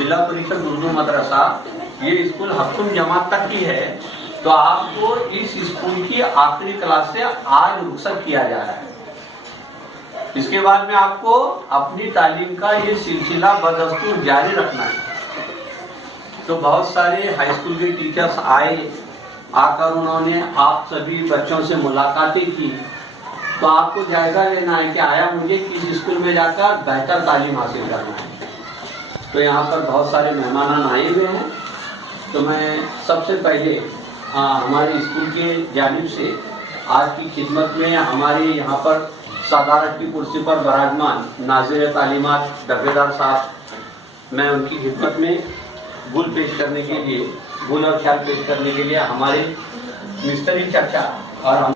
जिला परिषद उर्दू मदरसा, ये स्कूल हफ्तुम जमात तक की है, तो आपको इस स्कूल की आखिरी क्लास से आज रुखसत किया जा रहा है। इसके बाद में आपको अपनी तालीम का ये सिलसिला बदस्तूर जारी रखना है। तो बहुत सारे हाई स्कूल के टीचर्स आए, आकर उन्होंने आप सभी बच्चों से मुलाकातें की। तो आपको जायजा लेना है कि आया मुझे किस स्कूल में जाकर बेहतर तालीम हासिल करना है। तो यहाँ पर बहुत सारे मेहमान आए हुए हैं। तो मैं सबसे पहले हमारे स्कूल के जानिब से आज की खिदमत में हमारे यहाँ पर सदारत की कुर्सी पर बराजमान नाज़िर तालीमात दफेदार साहब, मैं उनकी खिदमत में गुल पेश करने के लिए, गुल और ख्याल पेश करने के लिए हमारे मिस्त्री चर्चा और